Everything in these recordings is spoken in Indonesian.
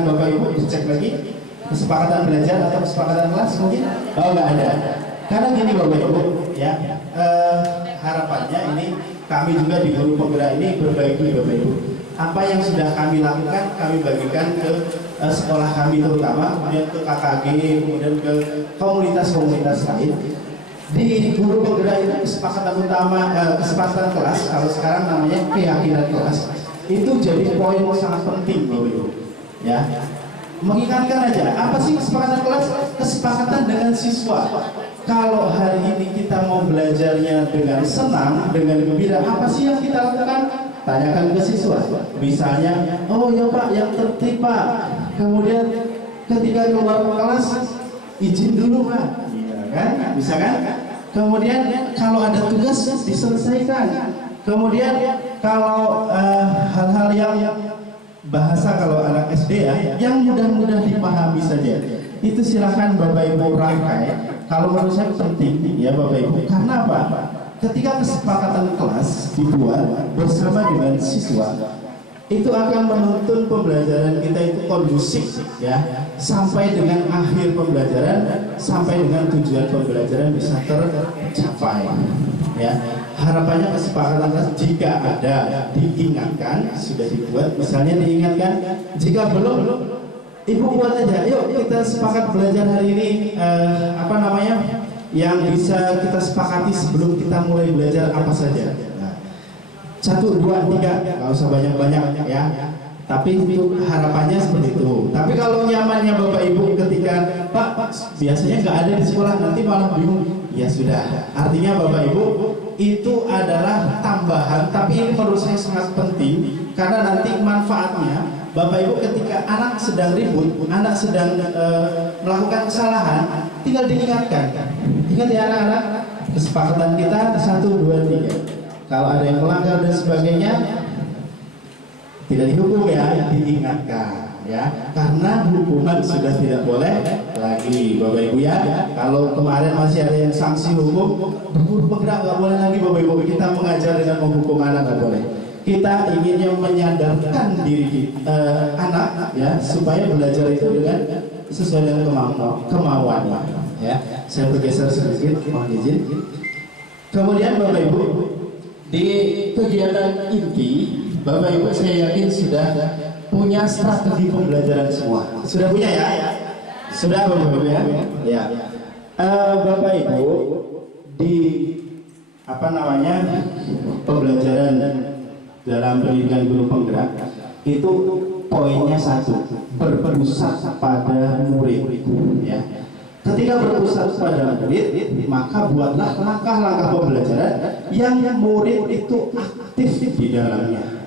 silakan Bapak Ibu dicek lagi kesepakatan belajar atau kesepakatan kelas mungkin. Oh nggak ada. Karena gini Bapak Ibu ya, harapannya ini kami juga di guru penggerak ini berbagi Bapak Ibu. Apa yang sudah kami lakukan kami bagikan ke sekolah kami terutama, kemudian ke KKG, kemudian ke komunitas-komunitas lain. Di guru penggerak itu kesepakatan utama, kesepakatan kelas, kalau sekarang namanya keyakinan kelas, itu jadi poin sangat penting Bapak Ibu ya. Mengingatkan aja, apa sih kesepakatan kelas? Kesepakatan dengan siswa. Kalau hari ini kita mau belajarnya dengan senang, dengan gembira, apa sih yang kita lakukan? Tanyakan ke siswa. Misalnya, oh ya Pak, yang tertib Pak. Kemudian ketika keluar kelas, izin dulu Pak. Iya kan? Bisa kan? Kemudian kalau ada tugas diselesaikan. Kemudian kalau hal-hal yang bahasa kalau anak SD ya, yang mudah-mudah dipahami saja, itu silakan Bapak Ibu rangkai. Kalau menurut saya penting ya Bapak Ibu, karena apa? Ketika kesepakatan kelas dibuat bersama dengan siswa, itu akan menuntun pembelajaran kita itu kondusif ya, sampai dengan akhir pembelajaran, sampai dengan tujuan pembelajaran bisa tercapai ya. Harapannya kesepakatan kelas jika ada diingatkan, sudah dibuat misalnya diingatkan, jika belum Ibu buat aja, yuk kita sepakat belajar hari ini apa namanya yang bisa kita sepakati sebelum kita mulai belajar apa saja. Nah, 1, 2, 3, nggak usah banyak-banyak ya. Tapi itu harapannya seperti itu. Tapi kalau nyamannya Bapak Ibu ketika Pak biasanya nggak ada di sekolah, nanti malah bingung. Ya sudah. Artinya Bapak Ibu itu adalah tambahan, tapi ini menurut saya sangat penting karena nanti manfaatnya Bapak Ibu ketika anak sedang ribut, anak sedang melakukan kesalahan, tinggal diingatkan. Ingat ya anak-anak, kesepakatan kita 1, 2, 3. Kalau ada yang melanggar dan sebagainya, tidak dihukum ya, diingatkan ya. Karena hukuman sudah tidak boleh lagi Bapak Ibu ya. Kalau kemarin masih ada yang sanksi hukum, guru penggerak nggak boleh lagi Bapak Ibu. Kita mengajar dengan menghukum anak nggak boleh. Kita inginnya menyadarkan diri anak ya, supaya belajar itu dengan sesuai dengan kemauannya ya. Saya bergeser sedikit, mohon izin. Kemudian Bapak Ibu, di kegiatan inti Bapak Ibu saya yakin sudah punya strategi pembelajaran semua. Sudah punya ya? Sudah Bapak Ibu ya? Ya. Bapak Ibu di apa namanya pembelajaran dalam pendidikan guru penggerak itu poinnya 1, berpusat pada murid ya. Ketika berpusat pada murid, maka buatlah langkah-langkah pembelajaran yang murid itu aktif di dalamnya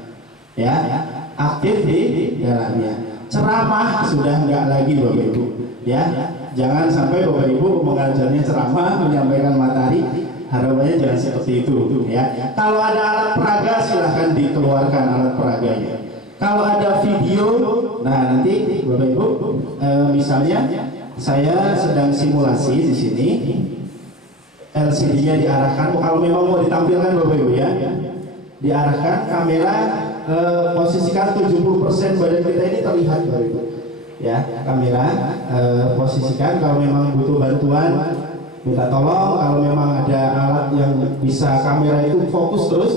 ya, aktif di dalamnya. Ceramah sudah enggak lagi Bapak Ibu ya. Jangan sampai Bapak Ibu mengajarnya ceramah, menyampaikan materi. Harapannya jangan seperti itu ya. Kalau ada alat peraga silahkan dikeluarkan alat peraganya. Kalau ada video, nah nanti Bapak Ibu misalnya saya sedang simulasi di sini, LCD-nya diarahkan. Kalau memang mau ditampilkan Bapak Ibu ya, diarahkan kamera, posisikan 70% badan kita ini terlihat Bapak Ibu ya. Kamera posisikan, kalau memang butuh bantuan minta tolong. Kalau memang ada alat yang bisa kamera itu fokus terus,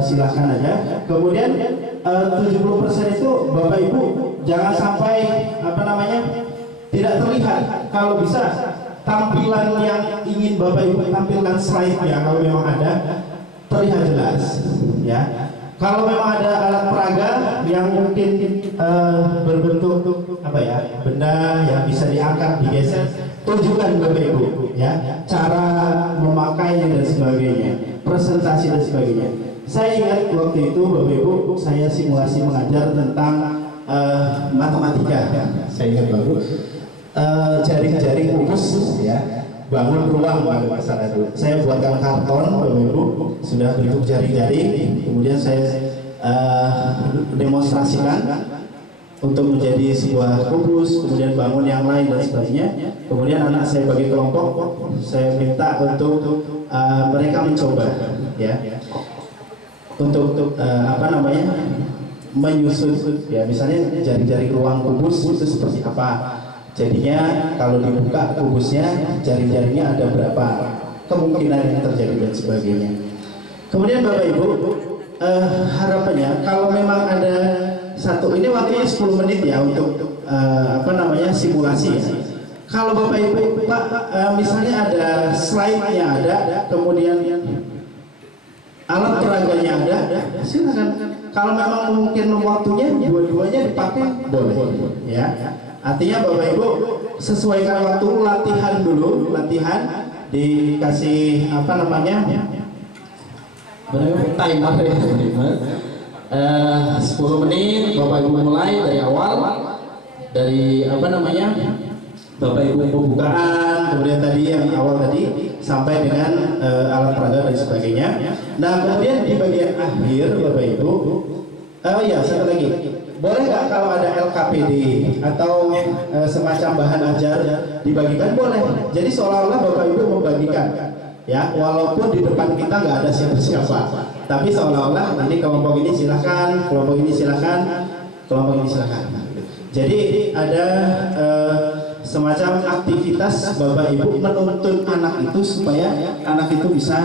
silahkan aja. Kemudian 70% itu Bapak Ibu jangan sampai apa namanya tidak terlihat. Kalau bisa tampilan yang ingin Bapak Ibu tampilkan slide-nya kalau memang ada terlihat jelas ya. Kalau memang ada alat peraga yang mungkin berbentuk apa ya, benda yang bisa diangkat, digeser, tunjukkan Bapak Ibu ya, cara memakainya dan sebagainya, presentasi dan sebagainya. Saya ingat waktu itu Bapak Ibu saya simulasi mengajar tentang matematika ya. Saya ingat bagus jaring-jaring rumus ya, bangun ruang pada masalah itu. Saya buatkan karton Bapak Ibu sudah bentuk jaring-jaring, kemudian saya demonstrasikan untuk menjadi sebuah kubus, kemudian bangun yang lain dan sebagainya. Kemudian anak saya bagi kelompok, saya minta untuk mereka mencoba ya, untuk apa namanya menyusun ya, misalnya jari-jari ruang kubus itu seperti apa, jadinya kalau dibuka kubusnya jari-jarinya ada berapa, kemungkinan yang terjadi dan sebagainya. Kemudian Bapak Ibu, harapannya kalau memang ada satu, ini waktunya 10 menit ya untuk simulasi ya. Kalau Bapak Ibu Pak, misalnya ada slide-nya ada, kemudian alat peraganya ada, silakan. Kalau memang mungkin waktunya dua-duanya dipakai boleh ya. Artinya Bapak Ibu sesuaikan waktu, latihan dulu, latihan dikasih timer ya, 10 menit Bapak Ibu mulai dari awal, dari Bapak Ibu pembukaan, kemudian tadi yang awal tadi sampai dengan alat peraga dan sebagainya. Nah kemudian di bagian akhir Bapak Ibu, satu lagi, boleh nggak kalau ada LKPD atau semacam bahan ajar dibagikan? Boleh. Jadi seolah-olah Bapak Ibu membagikan, ya, walaupun di depan kita nggak ada siapa-siapa, tapi seolah-olah ini kelompok ini silakan, kelompok ini silakan, kelompok ini silakan. Jadi ada semacam aktivitas Bapak Ibu menuntun anak itu supaya anak itu bisa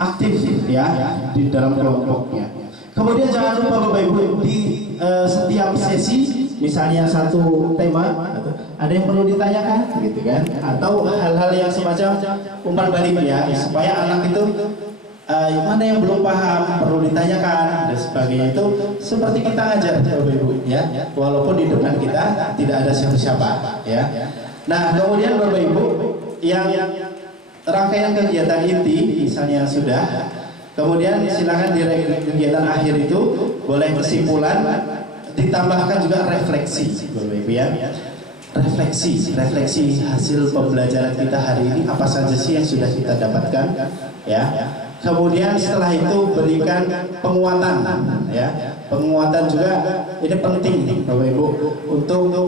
aktif ya di dalam kelompoknya. Kemudian jangan lupa Bapak Ibu di setiap sesi, misalnya satu tema, ada yang perlu ditanyakan, gitu kan? Atau hal-hal yang semacam umpan balik ya, supaya anak itu mana yang belum paham perlu ditanyakan dan sebagainya. Itu seperti kita ngajar Bapak Ibu ya, walaupun di depan kita tidak ada siapa-siapa ya. Nah kemudian Bapak Ibu yang rangkaian kegiatan inti misalnya sudah, kemudian silakan di kegiatan akhir itu boleh kesimpulan, ditambahkan juga refleksi Bapak Ibu ya. Refleksi hasil pembelajaran kita hari ini apa saja sih yang sudah kita dapatkan ya. Kemudian setelah itu berikan penguatan ya. Penguatan juga ini penting Bapak Ibu untuk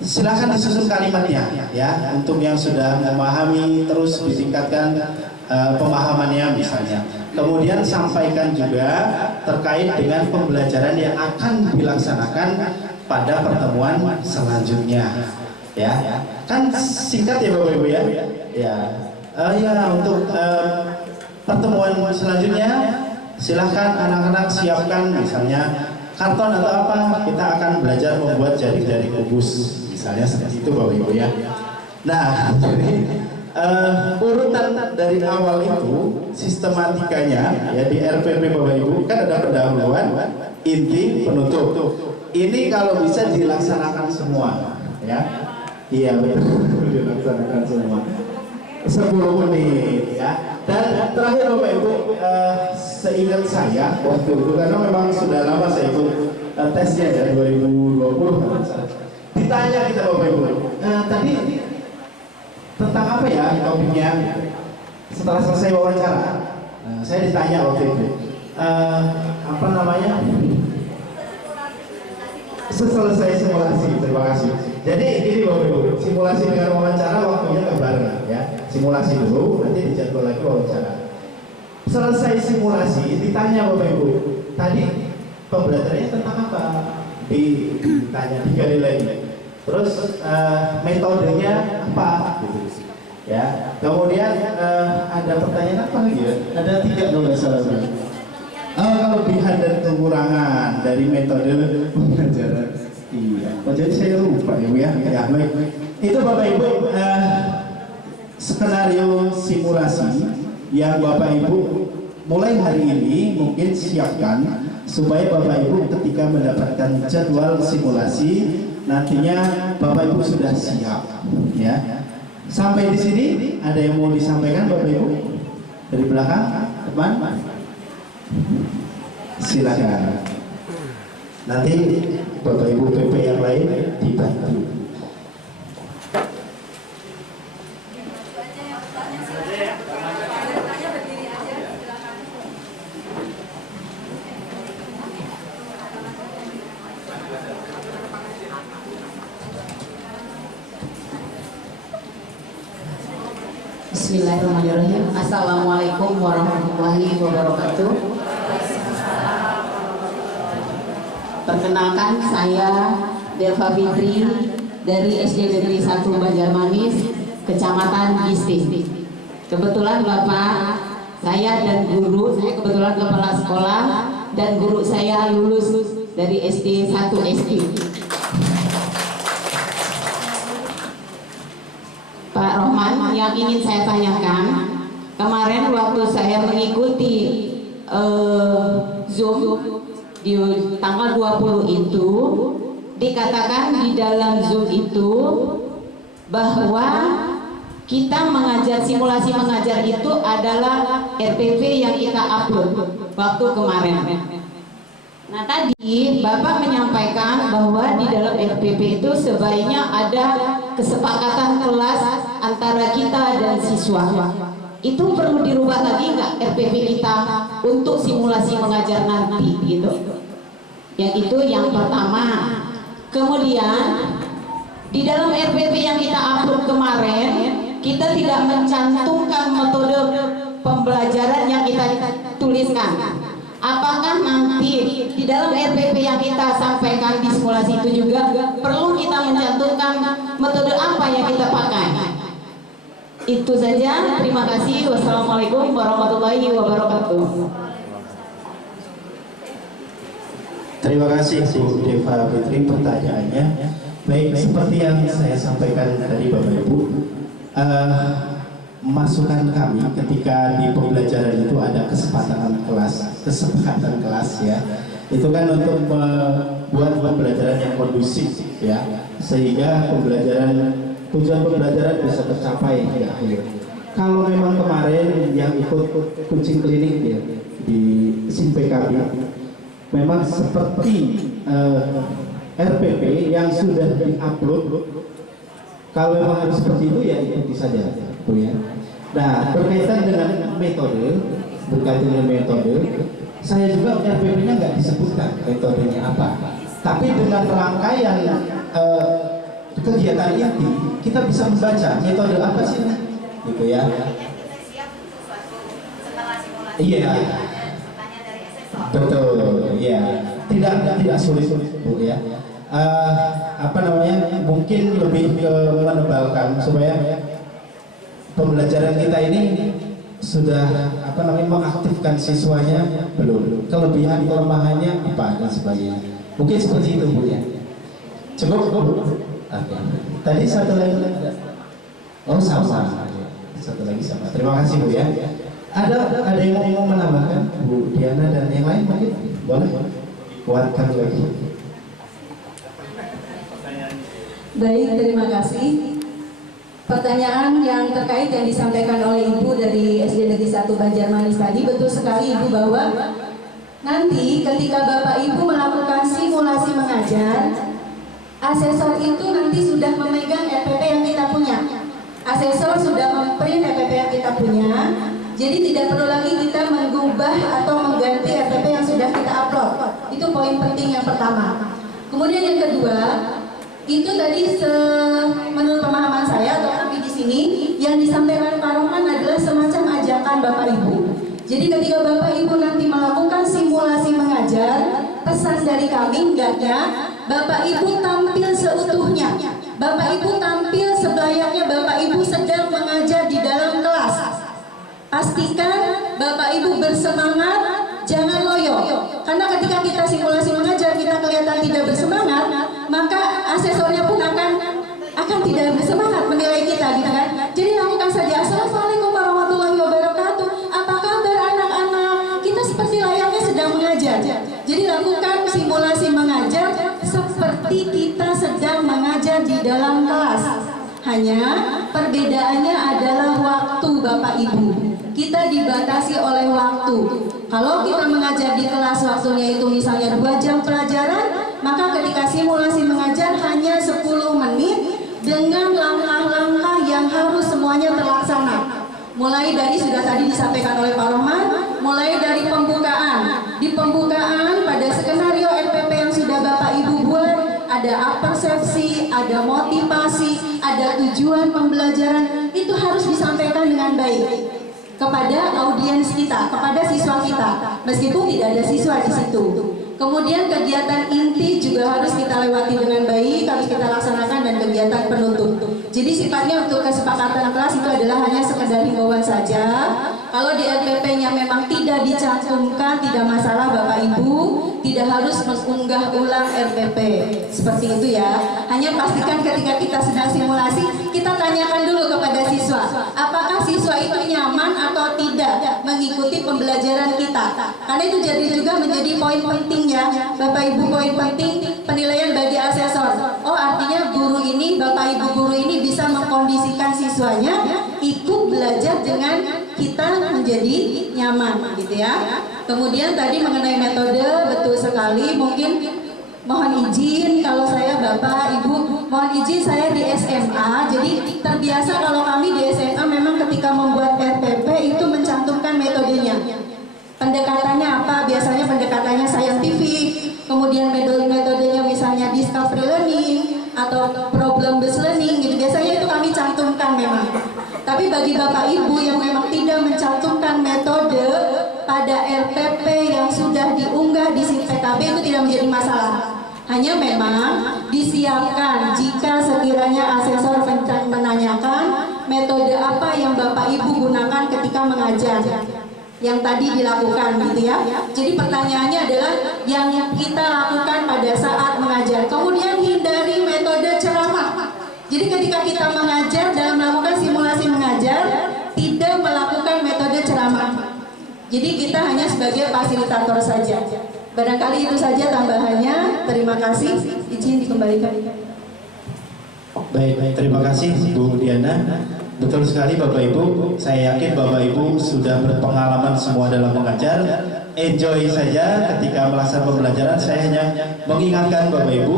silakan disusun kalimatnya ya, untuk yang sudah memahami terus ditingkatkan pemahamannya misalnya. Kemudian sampaikan juga terkait dengan pembelajaran yang akan dilaksanakan pada pertemuan selanjutnya ya. Kan singkat ya Bapak Ibu ya. Untuk pertemuan selanjutnya silahkan anak-anak siapkan misalnya karton atau apa, kita akan belajar membuat jari-jari kubus misalnya, seperti itu Bapak Ibu ya. Nah jadi urutan dari awal itu sistematikanya ya di RPP Bapak Ibu kan ada pendahuluan, inti, penutup. Ini kalau bisa dilaksanakan semua ya. Iya betul, dilaksanakan semua 10 menit ya. Dan terakhir Bapak Ibu, seingat saya waktu itu, karena memang sudah lama saya ikut tesnya ya 2020, ditanya kita Bapak Ibu, tadi tentang apa ya topiknya? Setelah selesai wawancara, saya ditanya waktu itu, selesai simulasi, terima kasih. Jadi ini Bapak Ibu, simulasi dengan wawancara waktunya kebarengan ya. Simulasi dulu, nanti dijadwal lagi wawancara. Selesai simulasi, ditanya Bapak Ibu, tadi pembelajarannya tentang apa? Ditanya 3 nilai. Terus metodenya apa? Gitu ya. Kemudian ada pertanyaan apa lagi ya? Ada 3 kalau nggak salah. Kelebihan dan kekurangan dari metode pembelajaran. Iya. Oh, jadi saya lupa ya Bu ya. Ya baik. Itu Bapak Ibu skenario simulasi yang Bapak Ibu mulai hari ini mungkin siapkan supaya Bapak Ibu ketika mendapatkan jadwal simulasi nantinya Bapak Ibu sudah siap ya. Sampai di sini ada yang mau disampaikan Bapak Ibu dari belakang teman? Silakan. Nanti Bapak Ibu PP yang lain dibantu. Bismillahirrahmanirrahim. Assalamualaikum warahmatullahi wabarakatuh. Perkenalkan, saya Delva Fitri dari SD Negeri 1 Banjarmanis, Kecamatan Gisti. Kebetulan Bapak, saya dan guru, saya kebetulan kepala sekolah dan guru saya lulus dari SD 1 SD. Pak Rohman, yang ingin saya tanyakan, kemarin waktu saya mengikuti Zoom di tanggal 20 itu, dikatakan di dalam Zoom itu bahwa kita mengajar, simulasi mengajar itu adalah RPP yang kita upload waktu kemarin. Nah, tadi Bapak menyampaikan bahwa di dalam RPP itu sebaiknya ada kesepakatan kelas antara kita dan siswa. Itu perlu dirubah lagi nggak RPP kita untuk simulasi mengajar nanti gitu? Yang itu yang pertama. Kemudian di dalam RPP yang kita upload kemarin, kita tidak mencantumkan metode pembelajaran yang kita tuliskan. Apakah nanti di dalam RPP yang kita sampaikan di simulasi itu juga perlu kita mencantumkan metode apa yang kita pakai? Itu saja, terima kasih. Wassalamualaikum warahmatullahi wabarakatuh. Terima kasih Bu Deva Fitri pertanyaannya. Baik, seperti yang saya sampaikan tadi Bapak Ibu, masukan kami ketika di pembelajaran itu ada kesepakatan kelas ya. Itu kan untuk membuat pembelajaran yang kondusif ya, sehingga tujuan pembelajaran bisa tercapai di akhir. Kalau memang kemarin yang ikut coaching klinik ya di SIM PKB, memang seperti RPP yang sudah diupload, kalau memang harus seperti itu ya ikuti saja, ya. Nah, berkaitan dengan metode, saya juga RPP-nya nggak disebutkan metodenya apa, tapi dengan rangkaian kegiatan inti kita bisa membaca metode apa sih, gitu ya. Iya, betul, ya. Tidak sulit Bu ya. Mungkin lebih ke menebalkan supaya pembelajaran kita ini sudah mengaktifkan siswanya belum, kelebihan kelemahannya apa dan sebagainya. Mungkin seperti itu Bu ya. Cukup Bu. Okay. Tadi satu lagi ada. Oh sama. Satu lagi sama. Terima kasih Bu ya. Ada yang mau menambahkan Bu Diana dan yang lain mungkin boleh kuatkan lagi. Baik, terima kasih. Pertanyaan yang terkait yang disampaikan oleh Ibu dari SD Negeri 1 Banjarmanis tadi, betul sekali Ibu bahwa nanti ketika Bapak Ibu melakukan simulasi mengajar, asesor itu nanti sudah memegang RPP yang kita punya. Asesor sudah memprint RPP yang kita punya, jadi tidak perlu lagi kita mengubah atau mengganti RPP yang sudah kita upload. Itu poin penting yang pertama. Kemudian yang kedua, itu tadi menurut pemahaman saya atau kami di sini yang disampaikan Pak Rohman adalah semacam ajakan Bapak Ibu. Jadi ketika Bapak Ibu nanti melakukan simulasi mengajar, pesan dari kami hendaknya Bapak Ibu tampil seutuhnya. Bapak Ibu tampil selayaknya Bapak Ibu sedang mengajar di dalam kelas. Pastikan Bapak Ibu bersemangat, jangan loyo. Karena ketika kita simulasi mengajar kita kelihatan tidak bersemangat, maka asesornya pun akan tidak bersemangat menilai kita, gitu kan? Jadi lakukan saja. Assalamualaikum warahmatullahi wabarakatuh. Apa kabar anak-anak? Kita seperti layaknya sedang mengajar. Jadi lakukan simulasi mengajar seperti kita sedang mengajar di dalam kelas. Hanya perbedaannya adalah waktu Bapak Ibu. Kita dibatasi oleh waktu. Kalau kita mengajar di kelas waktunya itu misalnya 2 jam pelajaran, maka ketika simulasi mengajar hanya 10 menit dengan langkah-langkah yang harus semuanya terlaksana. Mulai dari sudah tadi disampaikan oleh Pak Rohman, mulai dari pembukaan. Di pembukaan pada skenario RPP yang sudah Bapak Ibu buat, ada persepsi, ada motivasi, ada tujuan pembelajaran, itu harus disampaikan dengan baik kepada audiens kita, kepada siswa kita, meskipun tidak ada siswa di situ. Kemudian kegiatan inti juga harus kita lewati dengan baik, harus kita laksanakan, dan kegiatan penutup. Jadi sifatnya untuk kesepakatan kelas itu adalah hanya sekedar himbauan saja. Kalau di RPP-nya memang tidak dicantumkan, tidak masalah Bapak Ibu, tidak harus mengunggah ulang RPP. Seperti itu ya. Hanya pastikan ketika kita sedang simulasi, kita tanyakan dulu kepada siswa, apakah siswa itu nyaman atau tidak mengikuti pembelajaran kita. Karena itu jadi juga menjadi poin penting ya, Bapak Ibu, poin penting penilaian bagi asesor. Oh, artinya guru ini, Bapak Ibu guru ini bisa mengkondisikan siswanya ikut belajar dengan kita menjadi nyaman gitu ya. Kemudian tadi mengenai metode, betul sekali. Mungkin mohon izin kalau saya Bapak Ibu, mohon izin saya di SMA. Jadi terbiasa kalau kami di SMA memang ketika membuat RPP itu mencantumkan metodenya. Pendekatannya apa? Biasanya pendekatannya scientific, kemudian metodenya misalnya discovery learning atau problem based learning gitu. Biasanya itu kami cantumkan memang. Tapi bagi Bapak Ibu yang memang tidak mencantumkan metode pada RPP yang sudah diunggah di SIP PKB itu tidak menjadi masalah. Hanya memang disiapkan jika sekiranya asesor menanyakan metode apa yang Bapak Ibu gunakan ketika mengajar, yang tadi dilakukan gitu ya. Jadi pertanyaannya adalah yang kita lakukan pada saat mengajar. Kemudian hindari metode ceramah. Jadi ketika kita mengajar dalam melakukan simulasi mengajar, tidak melakukan metode ceramah. Jadi kita hanya sebagai fasilitator saja. Barangkali itu saja tambahannya. Terima kasih. Izin dikembalikan. Baik, terima kasih Bu Diana. Betul sekali Bapak Ibu, saya yakin Bapak Ibu sudah berpengalaman semua dalam mengajar. Enjoy saja ketika melaksanakan pembelajaran. Saya hanya mengingatkan Bapak Ibu,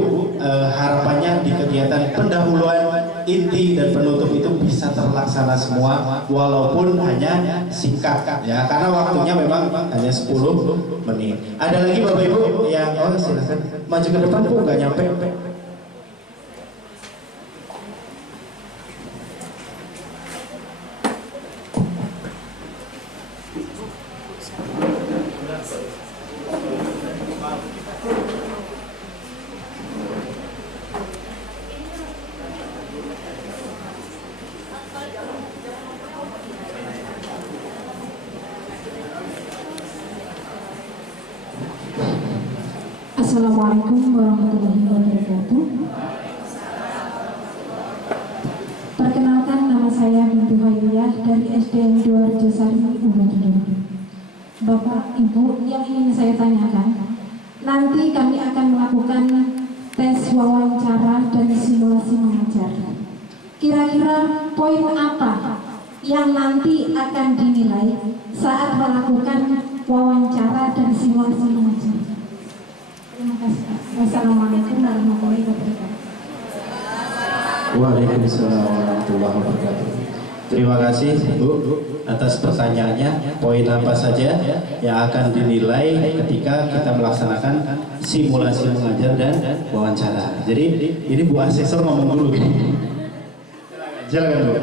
harapannya di kegiatan pendahuluan, inti dan penutup itu bisa terlaksana semua walaupun hanya singkat ya, karena waktunya memang hanya 10 menit. Ada lagi Bapak Ibu yang silakan maju ke depan Bu, nggak nyampe. Assalamualaikum warahmatullahi wabarakatuh. Perkenalkan, nama saya Bintu Hayuyah dari SDN 2 Arjosari, Ubud. Bapak Ibu, yang ingin saya tanyakan, nanti kami akan melakukan tes wawancara dan simulasi mengajar. Kira-kira poin apa yang nanti akan dinilai saat melakukan wawancara dan simulasi mengajar? Terima kasih. Wassalamualaikum warahmatullahi wabarakatuh. Waalaikumsalam warahmatullahi wabarakatuh. Terima kasih Bu atas pertanyaannya. Poin apa saja yang akan dinilai ketika kita melaksanakan simulasi mengajar dan wawancara. Jadi ini Bu Asesor ngomong dulu. Silakan Bu.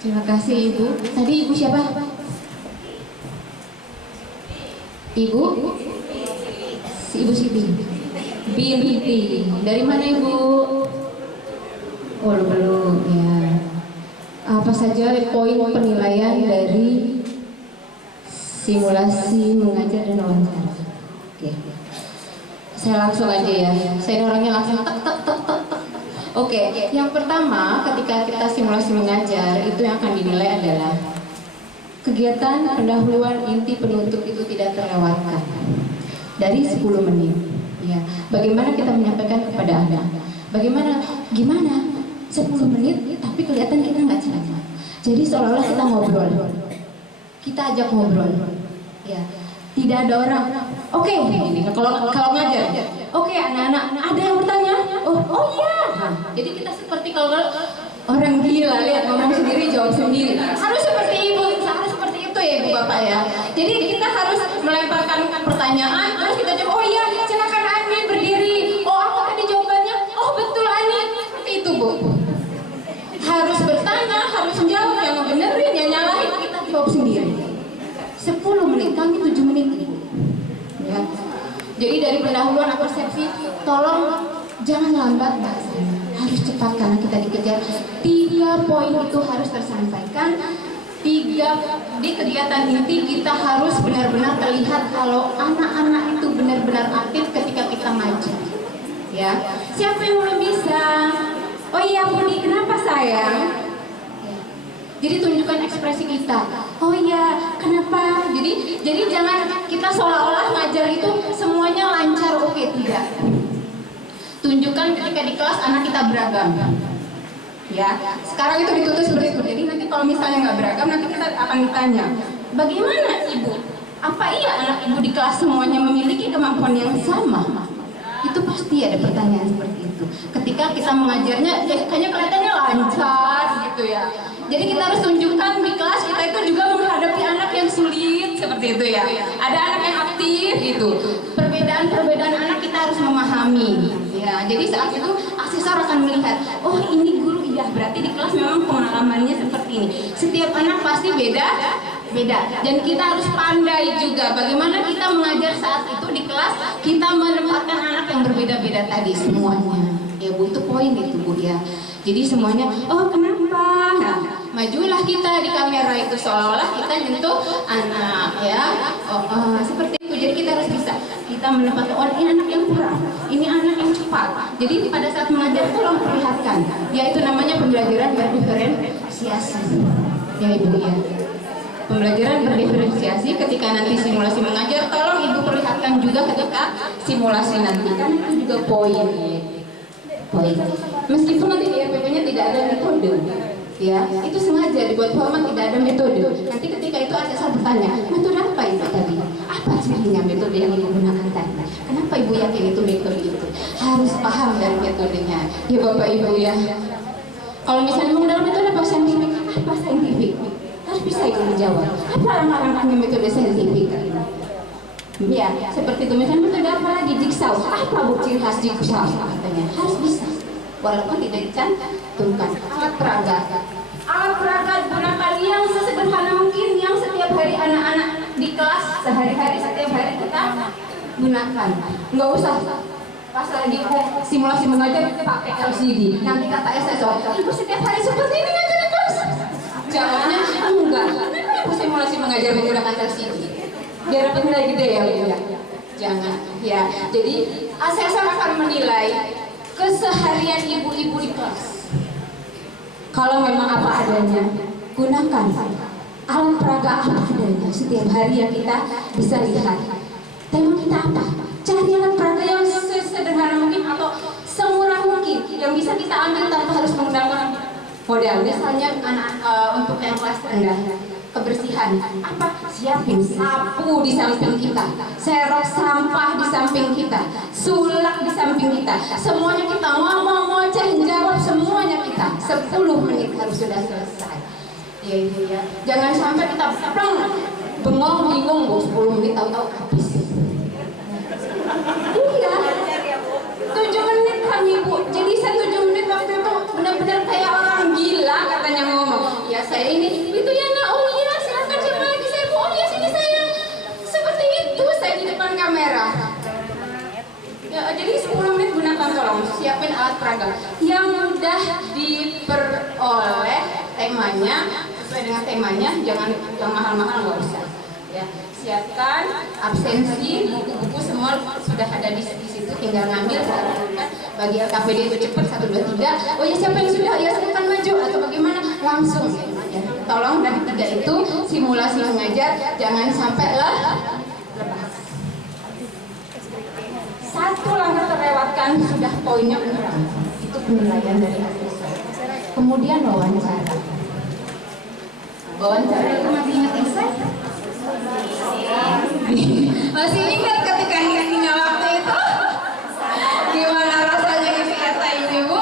Terima kasih Ibu. Tadi Ibu siapa? Ibu? Ibu Siti. Binti. Dari mana Ibu? Oh, belum ya. Apa saja poin penilaian dari simulasi mengajar dan wawancara? Oke. Saya langsung aja ya. Saya orangnya langsung tek. Oke, yang pertama ketika kita simulasi mengajar itu yang akan dinilai adalah kegiatan pendahuluan, inti, penutup itu tidak terlewatkan dari 10 menit. Ya, bagaimana kita menyampaikan kepada anak? Gimana? 10 menit tapi kelihatan kita nggak ceramah. Jadi seolah-olah kita ngobrol. Kita ajak ngobrol. Ya, tidak ada orang. Oke, ini kalau ngajar. Oke, anak-anak, ada yang bertanya? Oh iya. Jadi kita seperti kalau orang gila, lihat ngomong sendiri jawab sendiri. Harus seperti Ibu, harus seperti itu ya Ibu Bapak ya. Jadi kita harus melemparkan pertanyaan, terus kita jawab, oh iya, silakan Ani berdiri. Oh apa tadi jawabannya? Oh betul Ani. Seperti itu Bu. Harus bertanya, harus menjawab, yang benerin, yang nyalahin kita jawab sendiri. 10 menit, kami 7 menit Ibu. Ya. Jadi dari pendahuluan persepsi, tolong jangan lambat Mbak, harus cepat karena kita dikejar. 3 poin itu harus tersampaikan. 3 di kegiatan inti kita harus benar-benar terlihat kalau anak-anak itu benar-benar aktif ketika kita maju. Ya, siapa yang belum bisa? Oh iya Budi, kenapa sayang? Jadi tunjukkan ekspresi kita. Oh iya, kenapa? Jadi jangan kita seolah-olah ngajar itu semuanya lancar, oke, tidak. Tunjukkan ketika di kelas anak kita beragam. Ya, sekarang itu ditulis seperti itu. Jadi nanti kalau misalnya nggak beragam, nanti kita akan ditanya, bagaimana Ibu? Apa iya anak Ibu di kelas semuanya memiliki kemampuan yang sama? Itu pasti ada pertanyaan seperti itu. Ketika kita mengajarnya, kayaknya kelihatannya lancar gitu ya. Jadi kita harus tunjukkan di kelas kita itu juga menghadapi anak yang sulit seperti itu ya. Ada anak yang aktif gitu. Perbedaan anak kita harus memahami. Ya, jadi saat itu asesor akan melihat, oh ini guru iya, berarti di kelas memang pengalamannya seperti ini. Setiap anak pasti beda. Dan kita harus pandai juga bagaimana kita mengajar saat itu di kelas, kita menempatkan anak yang berbeda-beda tadi semuanya. Ya Bu, itu poin itu Bu ya. Jadi semuanya, oh kenapa? Nah, majulah kita di kamera itu seolah-olah kita nyentuh anak ya. Seperti itu. Jadi kita harus bisa. Kita menempatkan, oh ini anak yang kurang, ini anak yang cepat. Jadi pada saat mengajar tolong perlihatkan. Yaitu namanya pembelajaran berdiferensiasi. Ya Ibu ya. Pembelajaran berdiferensiasi ketika nanti simulasi mengajar, tolong Ibu perlihatkan juga ketika simulasi nanti. Kan itu juga poin. Meskipun nanti di RPP-nya tidak ada metode, ya itu sengaja dibuat format tidak ada metode. Nanti ketika itu asesor bertanya, metode apa itu tadi? Apa cirinya metode yang Ibu gunakan tadi? Kenapa Ibu yakin itu metode itu? Harus paham dari metodenya. Ya Bapak Ibu ya. Kalau misalnya mengenal metode apa saintifik? Apa saintifik? Harus bisa Ibu menjawab. Apa rangka-rangkanya metode saintifik? Ya, seperti itu. Misalnya metode apa lagi? Jigsaw. Apa Bu ciri khas jigsaw? Katanya harus bisa. Walaupun tidak dicantumkan. Alat peraga gunakan yang sesederhana mungkin, yang setiap hari anak-anak di kelas sehari-hari setiap hari kita gunakan. Nggak usah pas lagi simulasi mengajar pakai LCD. Nanti kata SSO, Ibu setiap hari seperti ini ngajar di kelas. Jangannya enggak. Kenapa Ibu simulasi mengajar menggunakan LCD? Biar dapat nilai gede ya Bu ya. Jangan. Ya, jadi asesor akan menilai keseharian ibu-ibu di kelas. Kalau memang apa adanya, gunakan alat peraga apa adanya setiap hari yang kita bisa lihat. Tema kita apa? Cari alat peraga yang sesederhana mungkin atau semurah mungkin yang bisa kita ambil tanpa harus menggunakan modal. Misalnya untuk yang kelas rendah, kebersihan apa? Siapin sapu di samping kita, serok sampah di samping kita, sulak di samping kita, semuanya kita ngomong, ngoceh, jawab, semuanya kita 10 menit harus sudah selesai. Ya Ibu ya, jangan sampai kita bengong bingung Bu, 10 menit tahu-tahu habis. Iya, 7 menit kami Bu, jadi saya 7 menit waktu itu benar-benar kayak orang gila katanya ngomong. Ya saya ini, itu ya nak, oh iya silakan siapa lagi saya Bu, oh ya sini saya. Seperti itu saya di depan kamera. Ya, jadi 10 menit gunakan, tolong siapin alat peraga yang mudah diperoleh temanya, sesuai dengan temanya, jangan yang mahal-mahal nggak usah. Ya, siapkan absensi, buku-buku semua sudah ada di situ, tinggal ngambil. Bagi LKPD itu cepat 1, 2, 3. Oh ya siapa yang sudah? Ya silakan maju atau bagaimana? Langsung. Ya, tolong dari 3 itu simulasi mengajar jangan sampai lepas. Satu langkah terlewatkan sudah poinnya kurang. Itu penilaian dari asesor. Kemudian wawancara. Wawancara itu masih ingat Esai? Masih ingat ketika ngisinya waktu itu? Gimana rasanya ngisi esai ini Bu?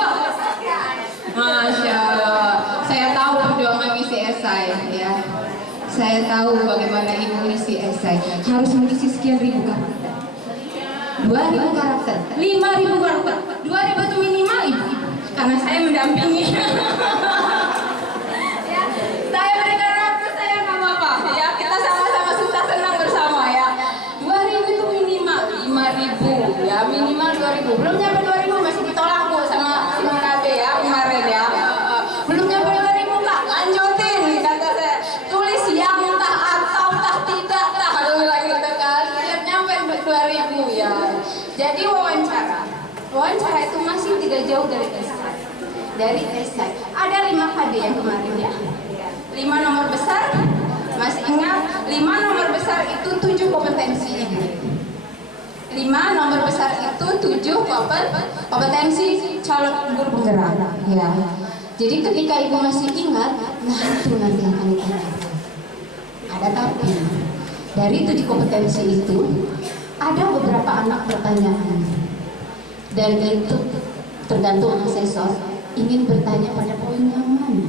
Masya Allah. Saya tahu perjuangan ngisi esai ya. Saya tahu bagaimana Ibu ngisi esai. Harus mengisi sekian ribu karakter. 2.000 karakter, 5.000 karakter, 2.000 itu minimal Ibu. Karena saya mendampingi. Ya, saya berikan waktu saya nggak apa-apa. Ya, kita sama-sama susah jauh dari esai. Dari esai ada 5 KD yang kemarin ya. 5 nomor besar, masih ingat? 5 nomor besar itu 7 kompetensi ibu. 5 nomor besar itu 7 kompetensi calon guru penggerak ya. Jadi ketika ibu masih ingat, nah itu nanti akan ditanyakan. Ada tapi dari 7 kompetensi itu ada beberapa anak pertanyaan, dan itu tergantung asesor ingin bertanya pada poin yang mana.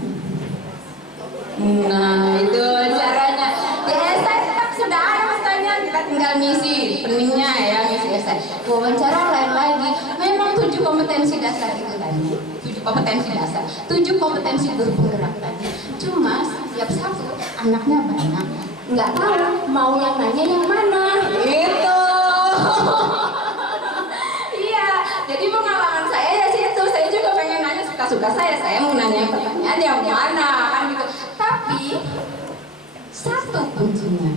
Nah itu caranya. Di esai tetap sudah ada pertanyaan, kita tinggal ngisi peningnya ya, ngisi esai. Wawancara lain lagi. Memang 7 kompetensi dasar itu tadi. 7 kompetensi dasar, 7 kompetensi guru penggerak tadi. Cuma setiap satu anaknya banyak, nggak tahu mau yang nanya yang mana. Gitu. Iya, jadi pengalaman saya ya situ. Saya juga pengen nanya, suka-suka saya mau nanya pertanyaan yang mana kan gitu. Tapi satu kuncinya,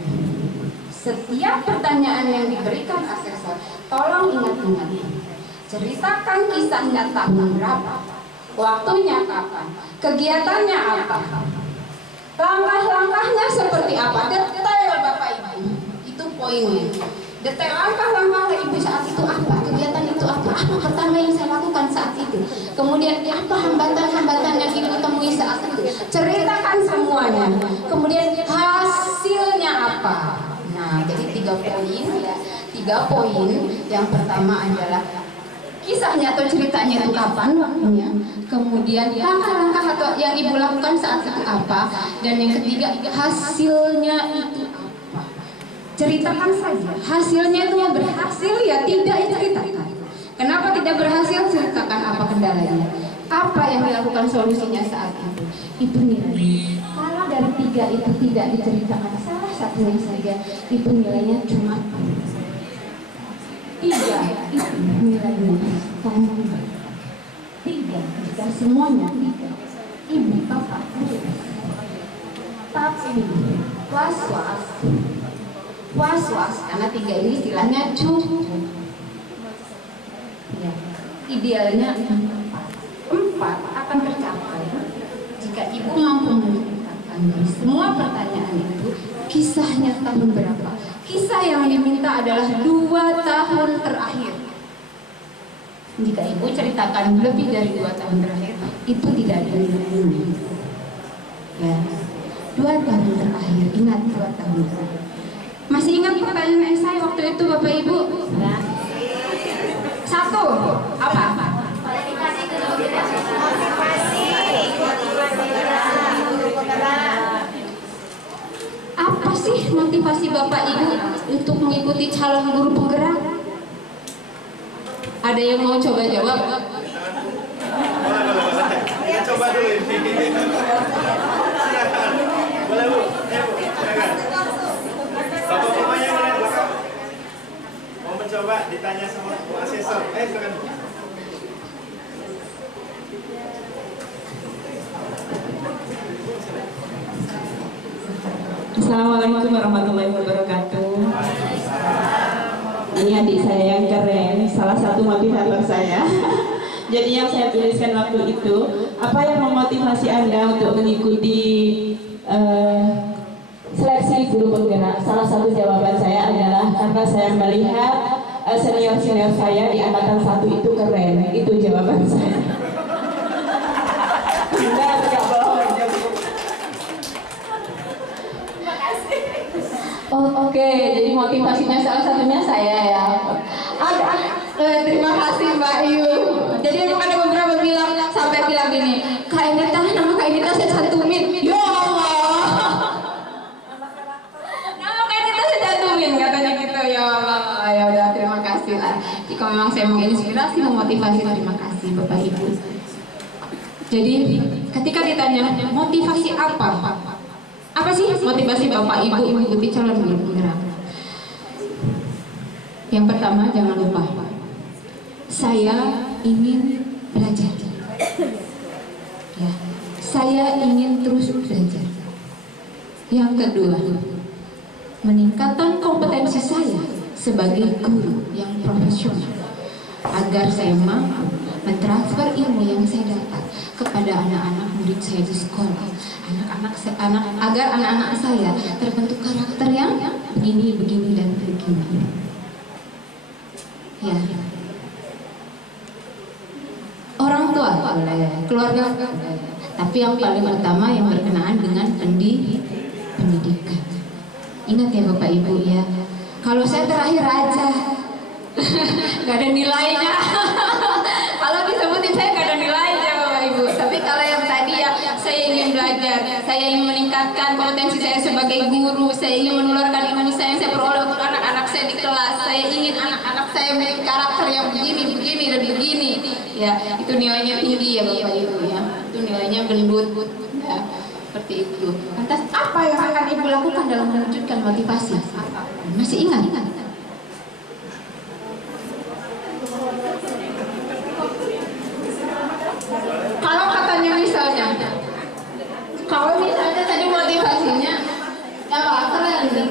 setiap pertanyaan yang diberikan asesor, tolong ingat-ingat, ceritakan kisahnya tahun berapa, waktunya kapan, kegiatannya apa, langkah-langkahnya seperti apa, detail Bapak Ibu. Itu poinnya. Detail langkah-langkah ibu saat itu apa, kegiatan itu apa pertama yang saya lakukan saat itu, kemudian apa hambatan-hambatan yang ibu temui saat itu, ceritakan semuanya, kemudian hasilnya apa. Nah jadi 3 poin ya, 3 poin. Yang pertama adalah kisahnya atau ceritanya itu kapan waktunya, kemudian langkah-langkah atau yang ibu lakukan saat itu apa, dan yang ketiga hasilnya itu apa. Ceritakan saja. Hasilnya itu mau berhasil ya tidak, ceritakan. Kenapa tidak berhasil, ceritakan apa kendalanya, apa yang dilakukan solusinya saat itu. Ibu nilai. Kalau dari 3 itu tidak diceritakan salah satunya saja, ibu nilainya cuma 3. Itu nilainya. 3. Jika semuanya 3, ibu bapak tapi was-was karena 3 ini istilahnya cukup ya. Idealnya 4 akan tercapai jika ibu mampu menceritakan dari semua pertanyaan itu kisahnya tahun berapa. Kisah yang diminta adalah 2 tahun terakhir. Jika ibu ceritakan lebih dari 2 tahun terakhir, itu tidak ada nilainya ya. 2 tahun terakhir, ingat 2 tahun terakhir. Masih ingat pertanyaan esai waktu itu Bapak Ibu? Nah. 1, apa? Apa sih motivasi Bapak Ibu untuk mengikuti calon guru penggerak? Ada yang mau coba jawab? Coba dulu ini. Boleh Bu? Bapak-bapaknya boleh belakang. Mau mencoba ditanya sama asesor. Silakan. Assalamualaikum warahmatullahi wabarakatuh. Ini adik saya yang keren, salah satu motivator saya. Jadi yang saya tuliskan waktu itu, apa yang memotivasi Anda untuk mengikuti seleksi guru penggerak? Salah satu jawaban saya adalah karena saya melihat senior-senior saya di angkatan 1 itu keren. Itu jawaban saya. Benar, Kak Bohong. Oke, jadi motivasinya salah satunya saya ya. Terima kasih Mbak Yu. Jadi bukan ada beberapa sampai bilang gini, Kak Enita, nama Kak Enita saya cantumin. Ya Allah. Nama Kak Enita saya cantumin katanya gitu ya Allah. Ya udah, terima kasih lah. Jika memang saya menginspirasi, memotivasi, terima kasih Bapak Ibu. Jadi ketika ditanya motivasi apa sih motivasi Bapak Ibu mengikuti calon guru penggerak? Yang pertama, jangan lupa, saya ingin belajar. Ya, saya ingin terus belajar. Yang kedua, meningkatkan kompetensi saya sebagai guru yang profesional agar saya mampu mentransfer ilmu yang saya dapat kepada anak-anak murid saya di sekolah, agar anak-anak saya terbentuk karakter yang begini, begini, dan begini. Ya. Orang tua boleh, keluarga boleh. Tapi yang paling utama yang berkenaan dengan pendidikan. Ingat ya Bapak Ibu ya, kalau saya terakhir aja, nggak ada nilainya. Kalau disebutin saya nggak ada nilainya Bapak Ibu. Tapi kalau yang tadi ya, saya ingin belajar, saya ingin meningkatkan potensi saya sebagai guru, saya ingin menularkan ilmu saya yang saya peroleh untuk anak-anak saya di kelas. Saya ingin anak-anak saya memiliki karakter yang begini, begini, dan begini. Ya, itu nilainya tinggi ya Bapak Ibu ya. Itu nilainya gendut. Ya, seperti itu. Lantas apa yang akan Ibu lakukan dalam mewujudkan motivasi? Masih ingat? Kalau katanya misalnya, tadi motivasinya apa? Keren.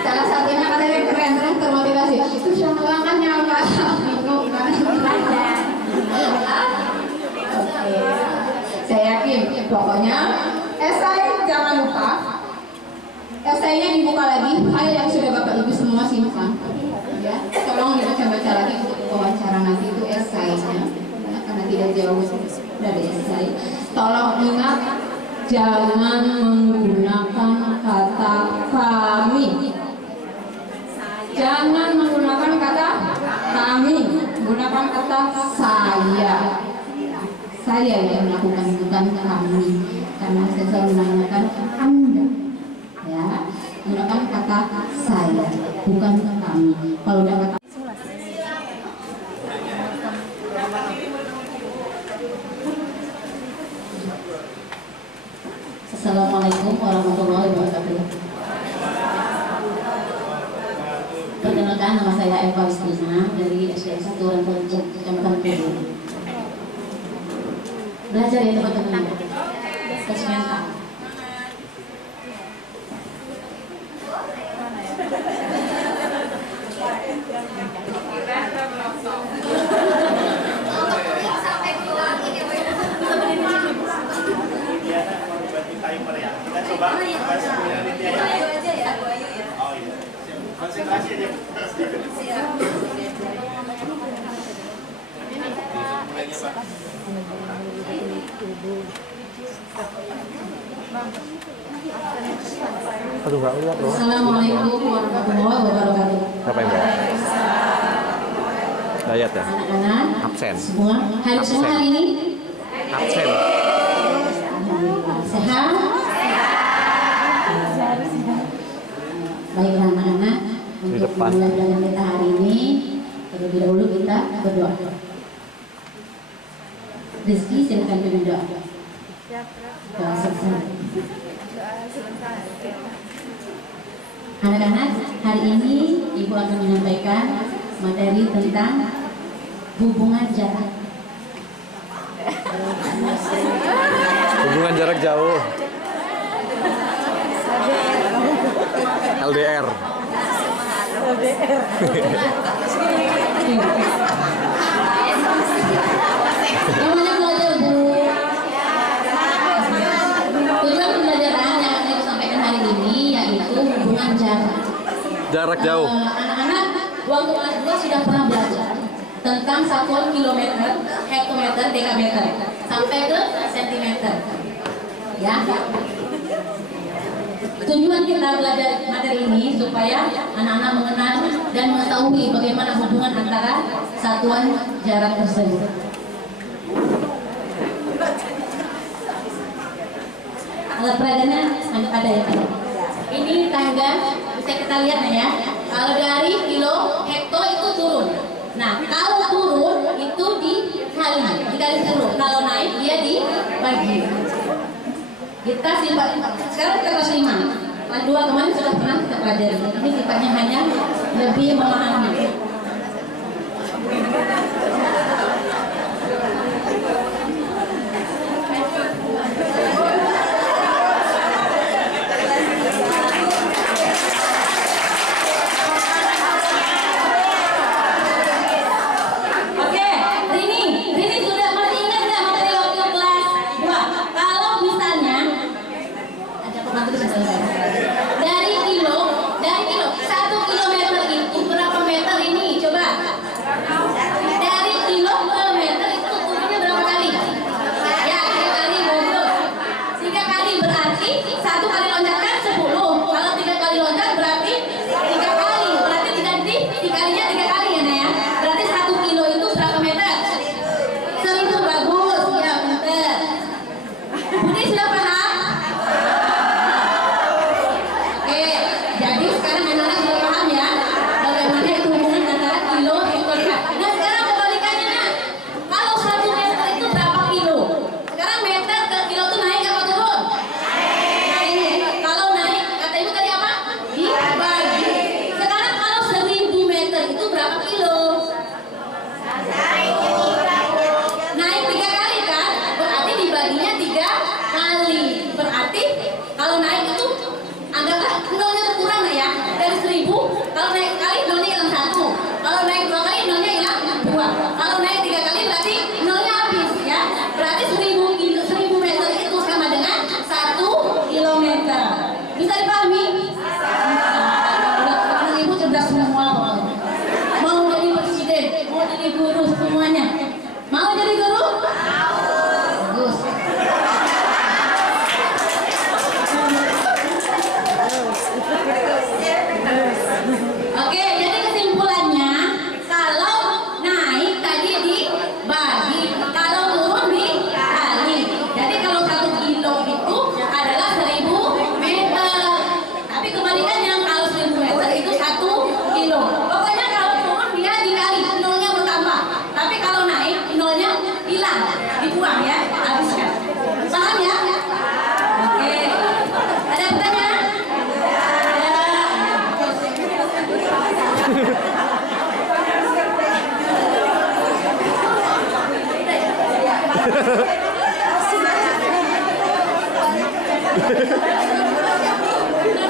Salah satunya katanya keren, termotivasi. Itu langkahnya apa? Bingung kan? Oke. Saya yakin, pokoknya esai jangan lupa. Esainya dibuka lagi, file yang sudah Bapak Ibu semua simpan. Ya, tolong dibaca-baca lagi untuk wawancara nanti itu esainya. Karena tidak jauh dari esai. Tolong ingat, jangan menggunakan kata kami. Jangan menggunakan kata kami, gunakan kata saya. Saya yang melakukan, bukan kami. Karena saya selalu menanyakan Anda. Ya, gunakan kata saya, bukan kami. Kalau udah kata Assalamualaikum warahmatullahi wabarakatuh. Perkenalkan, nama saya Eva Wistina dari SDN 1 Rantoncek, Kecamatan Kudu. Belajar ya teman-teman. Tes mental. Konsentrasi aja. Aduh, nggak lihat loh. Assalamualaikum warahmatullahi wabarakatuh. Siapa yang bawa? Dayat ya? Anak-anak Absen. semua hari ini Absen. sehat. Baiklah anak-anak, untuk depan. mulai pelajaran kita hari ini, terlebih dahulu kita berdoa. Rizky, silakan pimpin doa. Doa selesai. Anak-anak, hari ini Ibu akan menyampaikan materi tentang hubungan jarak. Hubungan jarak jauh. LDR. Namanya belajar Bu. Tujuan pembelajaran yang akan Ibu sampaikan hari ini yaitu hubungan jarak. Jarak jauh. Anak-anak waktu kelas 2 sudah pernah belajar tentang satuan kilometer, hektometer, dekameter sampai ke sentimeter. Ya. Tujuan kita belajar materi ini supaya anak-anak mengenal dan mengetahui bagaimana hubungan antara satuan jarak tersebut. Alat peraganya ada ya. Ini tangga bisa kita lihat ya. Kalau dari kilo, hekto itu turun. Nah, kalau turun itu dikali turun. Kalau naik dia dibagi. Kita simpan. Sekarang kita kelas 5. Kelas 2 kemarin sudah pernah kita pelajari. Ini sifatnya hanya lebih memahami. Oke, Rini. Buang ya, habiskan. Paham ya? Oke. Ada pertanyaan?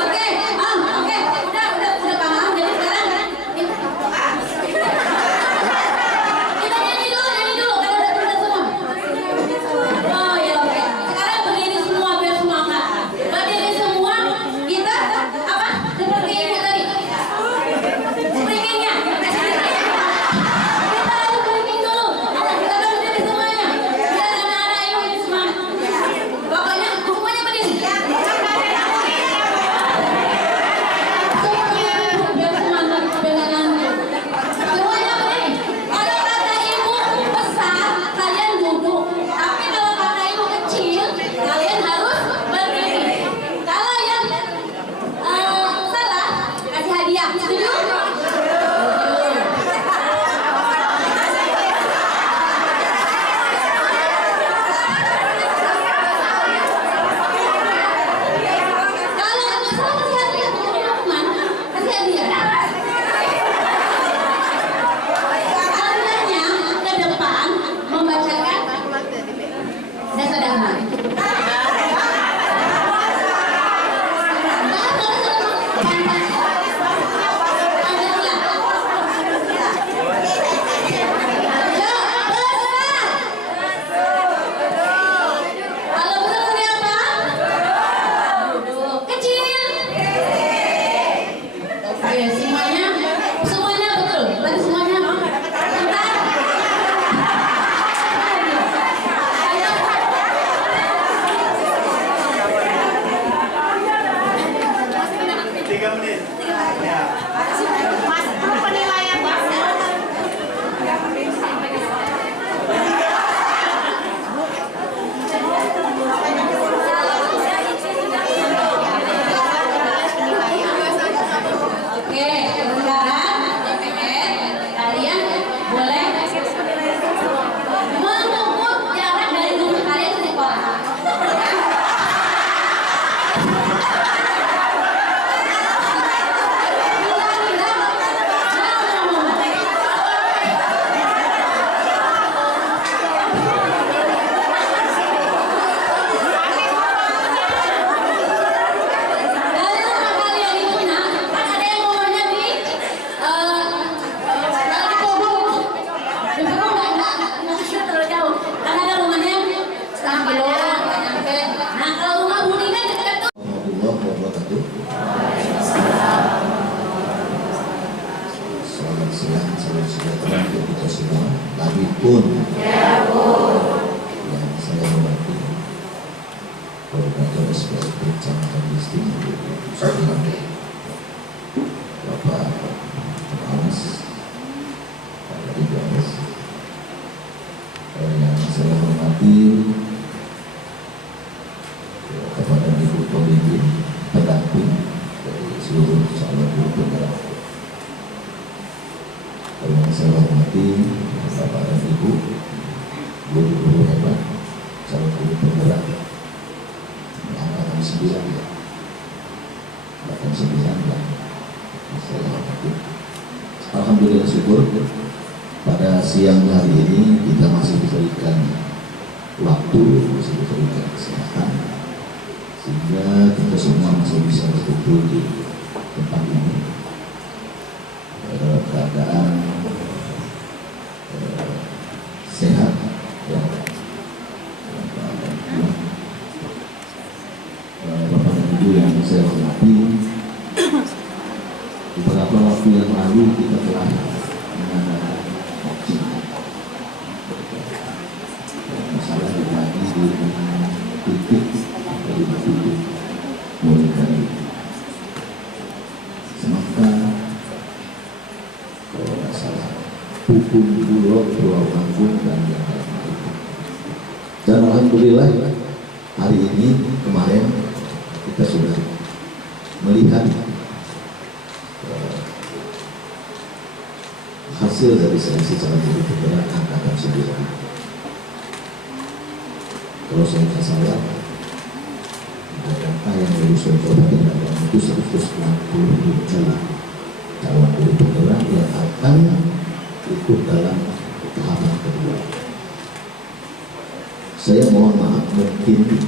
Oke, udah paham. Jadi sekarang kita nyanyi dulu, kan udah semua. Oh ya oke. Sekarang berdiri semua biar semangat. Berdiri semua, kita apa? Seperti ini tadi. Springingnya. Kita harus springing dulu. Kita berdiri semuanya. Biar anak-anak ini semangat. Pokoknya semuanya berdiri. Biar semangat, biar ngantuk. Semuanya berdiri. Kalau kata ibu besar, kalian duduk. Tapi kalau kata ibu kecil, kalian harus berdiri. Kalau yang salah, kasih hadiah. Setuju? Kalau nggak salah, kasih hadiah. Teman, kasih hadiah. Kaliannya ke depan membacakan dasar dhamma. Kalau besar seperti apa? Kecil. Oke, semuanya betul. Berarti semuanya sebentar. 3 menit. Ya. Mas, penilaian Mas. Oke, sekarang DPR kalian boleh mengukur jarak dari rumah kalian ke sekolah. Dari rumah kalian itu kan ada yang rumahnya di Kubung. Di Kubung nggak bisa terlalu jauh. Karena ada rumahnya setengah kilo, nggak nyampe. Nah kalau rumah Budi kan dekat tuh. Warahmatullahi wabarakatuh. Selamat siang, salam sejahtera untuk kita semua. Nabi pun yang saya hormati Koordinator SPLP Kecamatan Listing Bapak Anas, Pak Ibu yang saya hormati kepada Ibu Pemimpin pendamping dari seluruh calon guru penggerak. Yang saya hormati Bapak dan Ibu guru-guru hebat, calon guru penggerak angkatan 9 ya. Angkatan 9 lah. Saya hormati. Alhamdulillah syukur pada siang hari ini kita masih diberikan waktu, masih diberikan kesehatan, sehingga kita semua masih bisa berkumpul di tempat ini dalam keadaan sehat ya. Bapak dan Ibu yang saya hormati, beberapa waktu yang lalu kita telah mengadakan vaksin masalah dibagi di titik dari titik mulai dari semangka kalau nggak salah Pukul, Bulog, Pulau Anggung dan yang lain-lain. Dan alhamdulillah hari ini kemarin kita sudah melihat hasil dari seleksi calon guru penggerak angkatan 9. Kalau saya tidak salah, data yang lulus dari Kabupaten Bandung itu 167 calon guru penggerak yang akan ikut dalam tahapan kedua. Saya mohon maaf, mungkin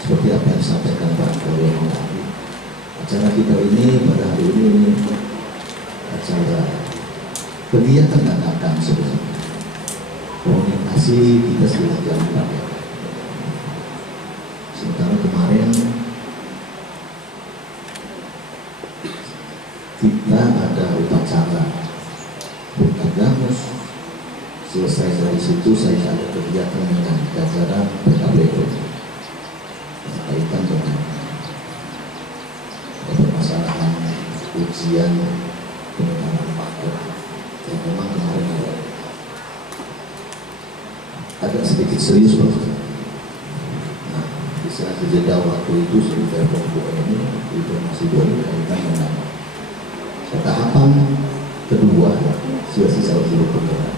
seperti apa yang disampaikan Pak Ketua tadi, acara kita ini pada hari ini acara kegiatan dadakan sebenarnya. Komunikasi kita sudah jalan. Sementara kemarin kita ada upacara Bukagamus. Selesai dari situ saya ada kegiatan dengan jajaran PKBU berkaitan dengan permasalahan ujian penerimaan paket yang memang kemarin agak sedikit serius Pak. Nah, di saat jeda waktu itu sekitar pokok ini informasi boleh berkaitan dengan tahapan kedua sisa guru penggerak.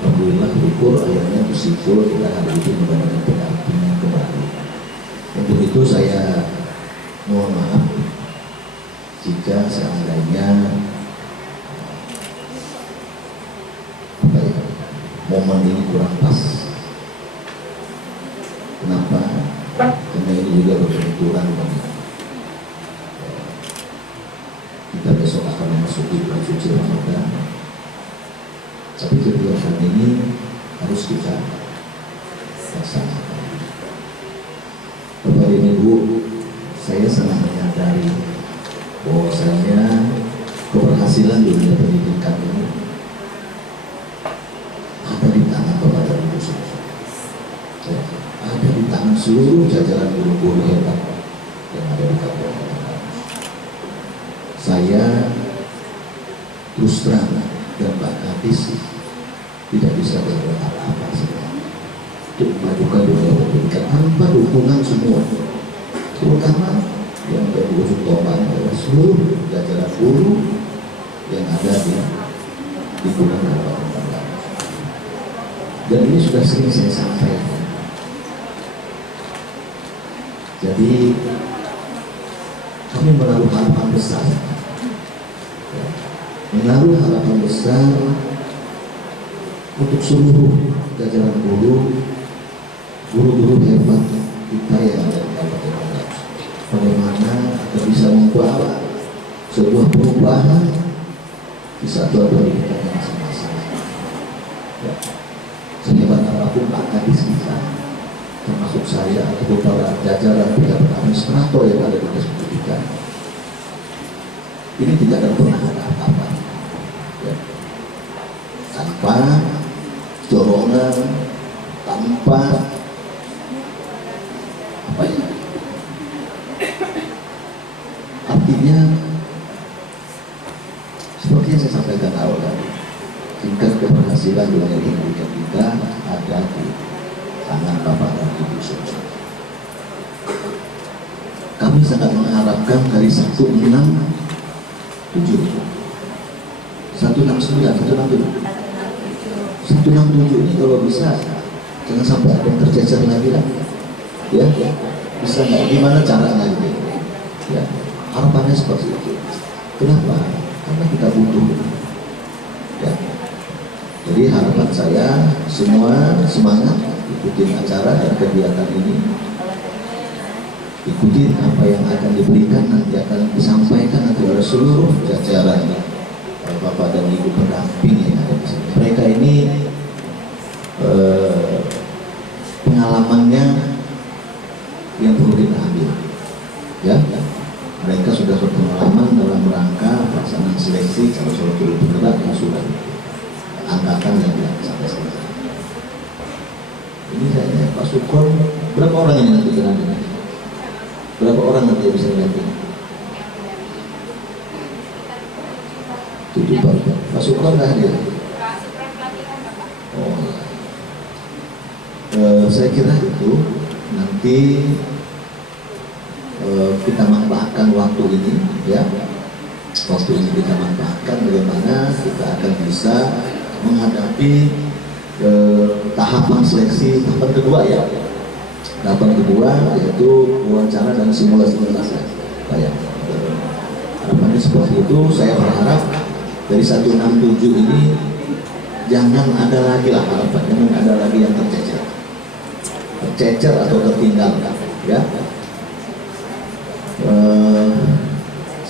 Alhamdulillah syukur akhirnya bersyukur kita hari ini mendapatkan pendampingan kembali. Untuk itu saya mohon maaf jika seandainya momen ini kurang pas. Kenapa? Karena ini juga berbenturan dengan kita besok akan memasuki bulan suci Ramadan. Tapi kegiatan ini harus kita laksanakan. Bapak dan Ibu, saya sangat menyadari bahwasanya keberhasilan dunia pendidikan ini ada di tangan Bapak dan Ibu semua. Ada di tangan seluruh jajaran guru-guru hebat yang ada di Kabupaten Bandung. Saya terus terang dan Pak Kadis tidak bisa berbuat apa-apa sebenarnya untuk memajukan dunia pendidikan tanpa dukungan semua, terutama yang dari ujung tombak adalah seluruh jajaran guru yang ada di lingkungan Kabupaten Bandung. Dan ini sudah sering saya sampaikan. Jadi kami menaruh harapan besar, untuk seluruh jajaran guru-guru hebat kita yang ada di Kabupaten Bandung. Bagaimana kita bisa membawa sebuah perubahan di satuan pendidikan masing-masing. Ya. Sehebat apapun Pak Kadis kita, termasuk saya ataupun para jajaran pejabat administrator yang ada di dinas pendidikan, ini tidak akan pernah ada apa-apa. Ya. Tanpa dorongan, tanpa apa ya? Artinya seperti yang saya sampaikan awal tadi, tingkat keberhasilan dunia pendidikan kita ada di tangan Bapak dan Ibu semua. Kami sangat mengharapkan dari 167 ini kalau bisa jangan sampai ada yang tercecer lagi lah. Ya, bisa nggak? Gimana caranya gitu? Ya, harapannya seperti itu. Kenapa? Karena kita butuh. Ya. Jadi harapan saya semua semangat ikutin acara dan kegiatan ini. Ikutin apa yang akan diberikan, nanti akan disampaikan nanti oleh seluruh jajaran Bapak dan Ibu pendamping yang ada di sini. Mereka ini pengalamannya yang perlu kita ambil. Ya, mereka sudah berpengalaman dalam rangka pelaksanaan seleksi calon guru penggerak yang sudah angkatan yang sampai selesai. Ini kayaknya Pak Sukron, berapa orang ini nanti nantinya? Berapa orang nanti yang bisa diganti? 7 Pak Sukron nggak hadir? Oh, saya kira itu nanti kita manfaatkan waktu ini, ya. Waktu ini kita manfaatkan bagaimana kita akan bisa menghadapi tahapan seleksi tahapan kedua ya. Tahapan kedua yaitu wawancara dan simulasi pementasan. Kayak harapannya seperti itu. Saya berharap dari 167 ini jangan ada lagi lah harapan, jangan ada lagi yang tercecer atau tertinggal ya.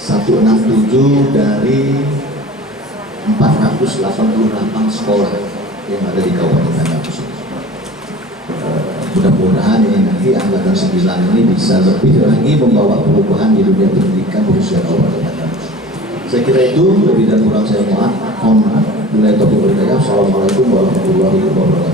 167 dari 488 sekolah yang ada di Kabupaten Tangerang. Mudah-mudahan ini nanti angkatan 9 ini bisa lebih lagi membawa perubahan di dunia pendidikan khususnya Kabupaten Tangerang. Saya kira itu, lebih dan kurang saya mohon maaf. Assalamualaikum warahmatullahi wabarakatuh.